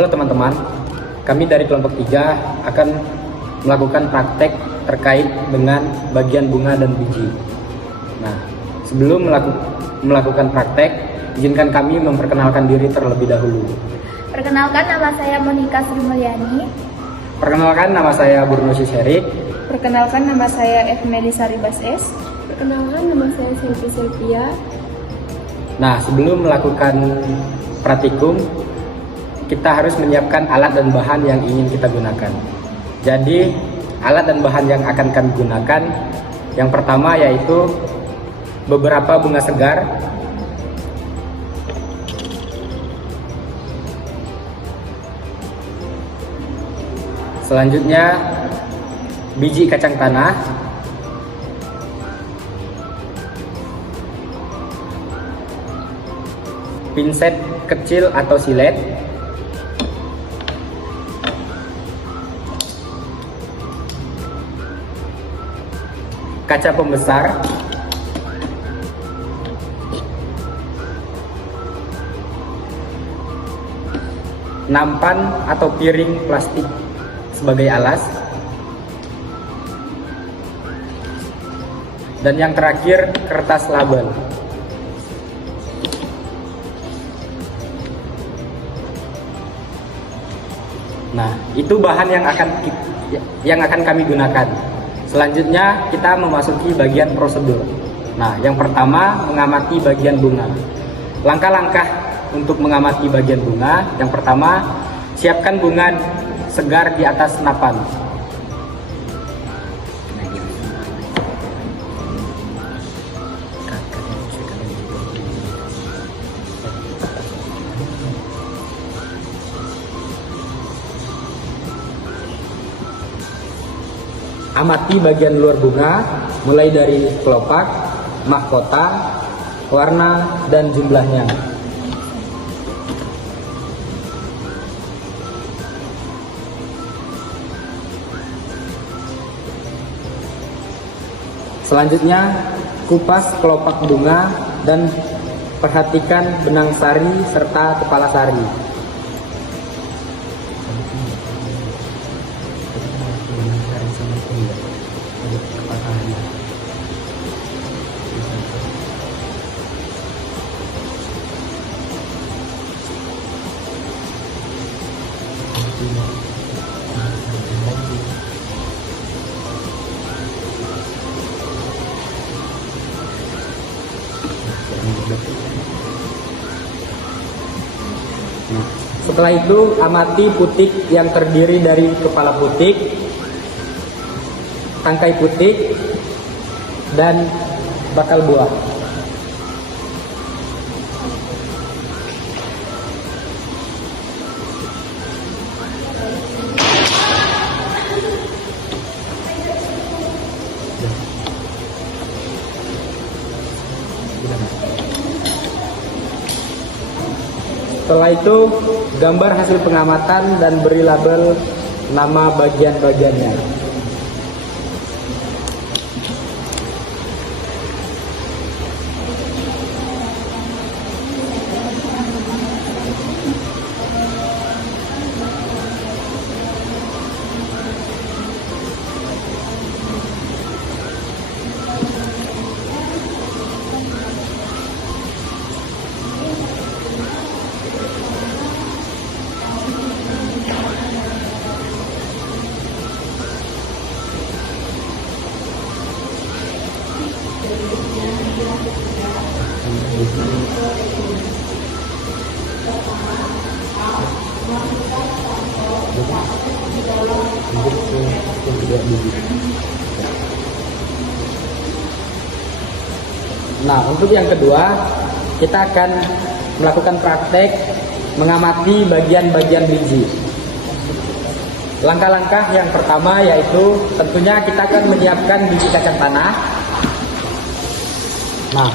Halo teman-teman, kami dari kelompok 3 akan melakukan praktek terkait dengan bagian bunga dan biji. Nah, sebelum melakukan praktek, izinkan kami memperkenalkan diri terlebih dahulu. Perkenalkan, nama saya Monika Sri Mulyani. Perkenalkan, nama saya Burnosi Sherik. Perkenalkan, nama saya F. Melisari Bases. Perkenalkan, nama saya Silvi Sylvia. Nah, sebelum melakukan praktikum, kita harus menyiapkan alat dan bahan yang ingin kita gunakan. Jadi, alat dan bahan yang akan kami gunakan, yang pertama yaitu beberapa bunga segar, selanjutnya biji kacang tanah, pinset kecil atau silet, kaca pembesar, nampan atau piring plastik sebagai alas, dan yang terakhir kertas label. Nah, itu bahan yang akan kami gunakan. Selanjutnya kita memasuki bagian prosedur. Nah, yang pertama mengamati bagian bunga. Langkah-langkah untuk mengamati bagian bunga, yang pertama siapkan bunga segar di atas senapan. Amati bagian luar bunga, mulai dari kelopak, mahkota, warna, dan jumlahnya. Selanjutnya, kupas kelopak bunga dan perhatikan benang sari serta kepala sari. Setelah itu, amati putik yang terdiri dari kepala putik, tangkai putik, dan bakal buah. Setelah itu, gambar hasil pengamatan dan beri label nama bagian-bagiannya. Nah, untuk yang kedua, kita akan melakukan praktek mengamati bagian-bagian biji. Langkah-langkah yang pertama yaitu tentunya kita akan menyiapkan biji kacang tanah. Nah,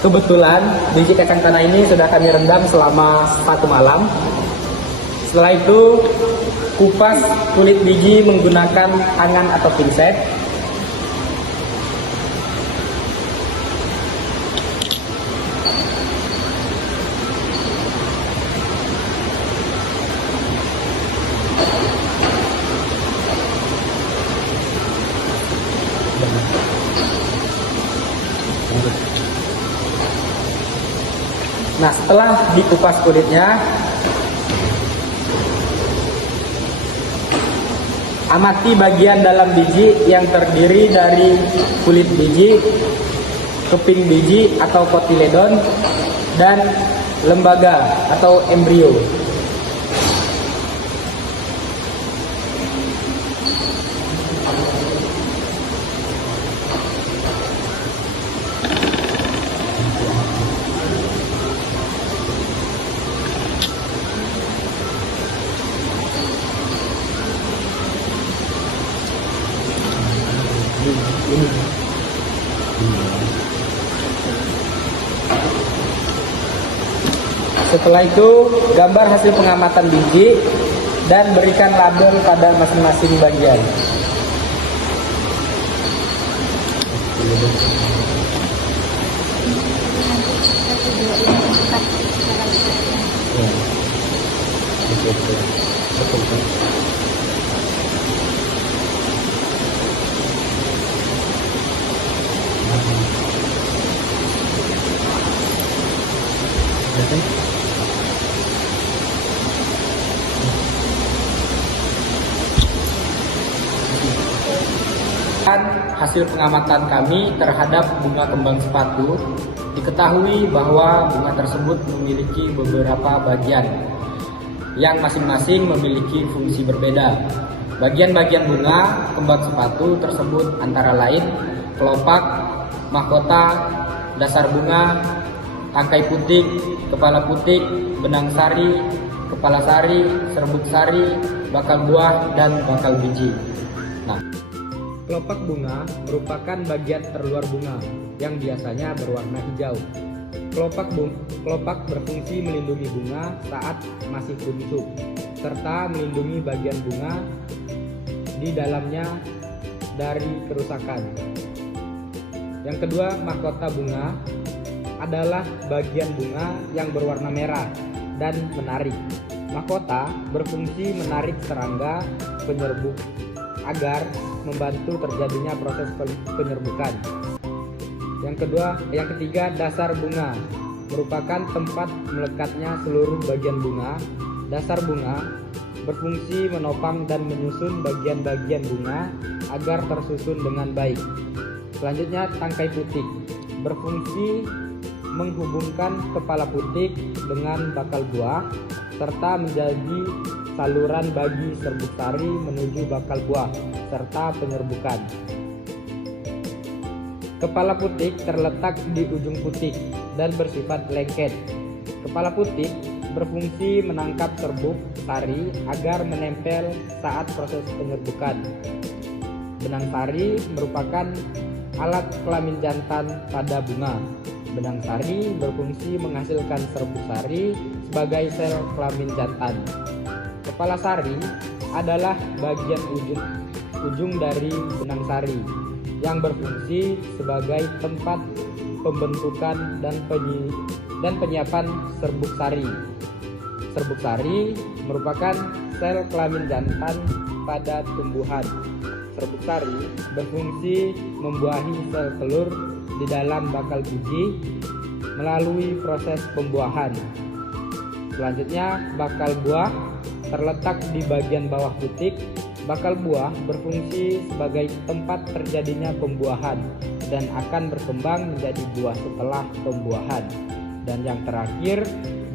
kebetulan biji kacang tanah ini sudah kami rendam selama 1 malam. Setelah itu, kupas kulit biji menggunakan tangan atau pinset. Nah, setelah dikupas kulitnya, amati bagian dalam biji yang terdiri dari kulit biji, keping biji atau kotiledon, dan lembaga atau embrio. Setelah itu, gambar hasil pengamatan biji dan berikan label pada masing-masing bagian. Hasil pengamatan kami terhadap bunga kembang sepatu, diketahui bahwa bunga tersebut memiliki beberapa bagian yang masing-masing memiliki fungsi berbeda. Bagian-bagian bunga kembang sepatu tersebut antara lain kelopak, mahkota, dasar bunga, tangkai putik, kepala putik, benang sari, kepala sari, serbuk sari, bakal buah, dan bakal biji. Nah, kelopak bunga merupakan bagian terluar bunga yang biasanya berwarna hijau. Kelopak berfungsi melindungi bunga saat masih kuncup, serta melindungi bagian bunga di dalamnya dari kerusakan. Yang kedua, mahkota bunga adalah bagian bunga yang berwarna merah dan menarik. Mahkota berfungsi menarik serangga penyerbuk agar membantu terjadinya proses penyerbukan. Yang ketiga, dasar bunga merupakan tempat melekatnya seluruh bagian bunga. Dasar bunga berfungsi menopang dan menyusun bagian-bagian bunga agar tersusun dengan baik. Selanjutnya, tangkai putik berfungsi menghubungkan kepala putik dengan bakal buah serta menjadi saluran bagi serbuk sari menuju bakal buah serta penyerbukan. Kepala putik terletak di ujung putik dan bersifat lengket. Kepala putik berfungsi menangkap serbuk sari agar menempel saat proses penyerbukan. Benang sari merupakan alat kelamin jantan pada bunga. Benang sari berfungsi menghasilkan serbuk sari sebagai sel kelamin jantan. Kepala sari adalah bagian ujung dari benang sari yang berfungsi sebagai tempat pembentukan dan penyiapan serbuk sari. Serbuk sari merupakan sel kelamin jantan pada tumbuhan. Serbuk sari berfungsi membuahi sel telur di dalam bakal biji melalui proses pembuahan. Selanjutnya, bakal buah terletak di bagian bawah putik. Bakal buah berfungsi sebagai tempat terjadinya pembuahan dan akan berkembang menjadi buah setelah pembuahan. Dan yang terakhir,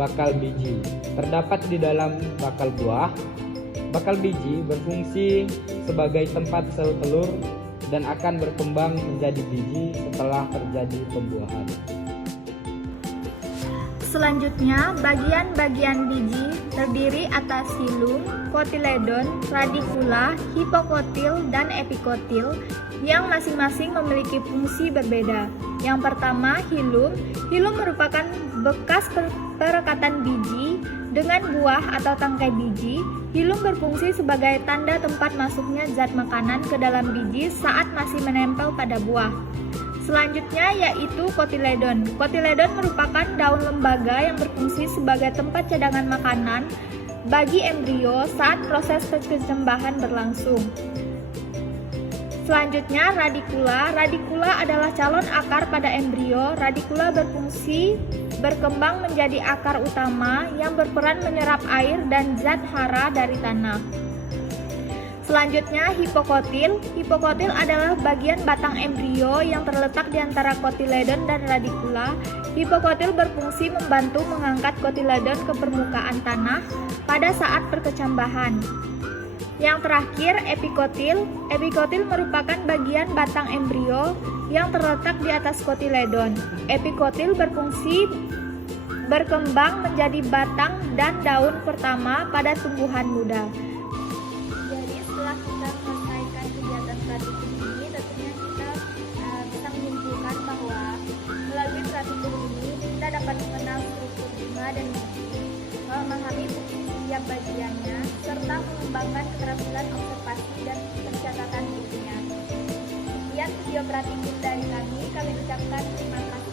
bakal biji terdapat di dalam bakal buah. Bakal biji berfungsi sebagai tempat sel telur dan akan berkembang menjadi biji setelah terjadi pembuahan. Selanjutnya, bagian-bagian biji terdiri atas hilum, kotiledon, radikula, hipokotil, dan epikotil yang masing-masing memiliki fungsi berbeda. Yang pertama, hilum. Hilum merupakan bekas perekatan biji dengan buah atau tangkai biji. Hilum berfungsi sebagai tanda tempat masuknya zat makanan ke dalam biji saat masih menempel pada buah. Selanjutnya yaitu kotiledon. Kotiledon merupakan daun lembaga yang berfungsi sebagai tempat cadangan makanan bagi embrio saat proses perkecambahan berlangsung. Selanjutnya radikula. Radikula adalah calon akar pada embrio. Radikula berfungsi berkembang menjadi akar utama yang berperan menyerap air dan zat hara dari tanah. Selanjutnya, hipokotil. Hipokotil adalah bagian batang embrio yang terletak di antara kotiledon dan radikula. Hipokotil berfungsi membantu mengangkat kotiledon ke permukaan tanah pada saat perkecambahan. Yang terakhir, epikotil. Epikotil merupakan bagian batang embrio yang terletak di atas kotiledon. Epikotil berfungsi berkembang menjadi batang dan daun pertama pada tumbuhan muda. Jadi setelah kita selesaikan kegiatan praktikum ini, tentunya kita bisa menyimpulkan bahwa melalui praktikum ini kita dapat mengenal struktur bunga dan biji, memahami fungsi setiap bagiannya, serta mengembangkan keterampilan observasi dan pencatatan ilmiah. Sekian video praktikum dari kami ucapkan terima kasih.